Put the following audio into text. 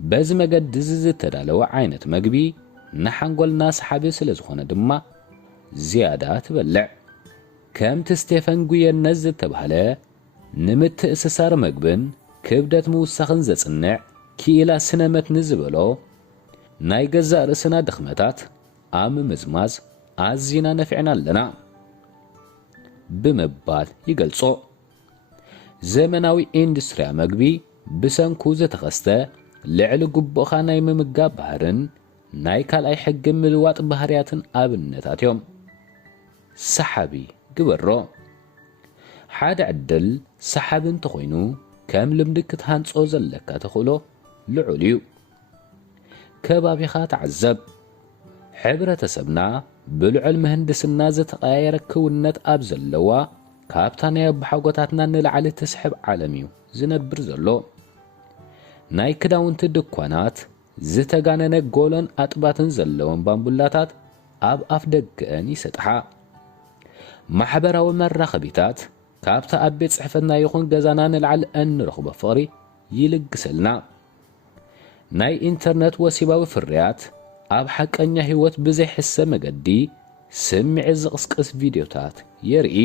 በዚ መገድ ዝተዳለወ ዓይነት መግቢ ንሓንጎልና ሰሓቢ ስለ ዝኾነ ድማ ዝያዳ ትበልዕ ከምቲ ስቴፈን ጉየነዝ ዝተባህለ ንምትእስሳር መግብን ክብደት ምውሳኽን ዘጽንዕ ኪኢላ ስነመትኒ ዝበሎ ናይ ገዛእ ርእስና ድኽመታት ኣብ ምዝማዝ ኣዝና ነፊዕና ኣለና ብምባል ይገልጾ። ዘመናዊ ኢንዱስትሪያ መግቢ ብሰንኩ ዝተኸስተ ልዕሊ ግቡእኻ ናይ ምምጋብ ባህርን ናይ ካልኣይ ሕጊ ምልዋጥ ባህርያትን ኣብነታት እዮም። ሰሓቢ ግበሮ ሓደ ዕድል ሰሓቢ እንተኾይኑ ከም ልምዲ ክትሃንጾ ዘለካ ተኽእሎ ልዑል እዩ። ከባቢኻ ተዓዘብ። ሕብረተሰብና ብልዑል ምህንድስና ዝተቐያየረ ክውነት ኣብ ዘለዋ ካብታ ናይ ኣቦሓጎታትና ንላዕሊ ትስሕብ ዓለም እዩ ዝነብር ዘሎ። ናይ ክዳውንቲ ድኳናት ዝተጋነነ ጎሎን ኣጥባትን ዘለወን ባምቡላታት ኣብ ኣፍ ደገአን ይሰጥሓ። ማሕበራዊ መራኸቢታት ካብታ ኣብ ቤት ጽሕፈትና ይኹን ገዛና ንላዕሊ እንረኽቦ ፍቕሪ ይልግሰልና። ናይ ኢንተርነት ወሲባዊ ፍርያት ኣብ ሓቀኛ ህይወት ብዘይሕሰብ መገዲ ስምዒት ዝቕስቅስ ቪድዮታት የርኢ።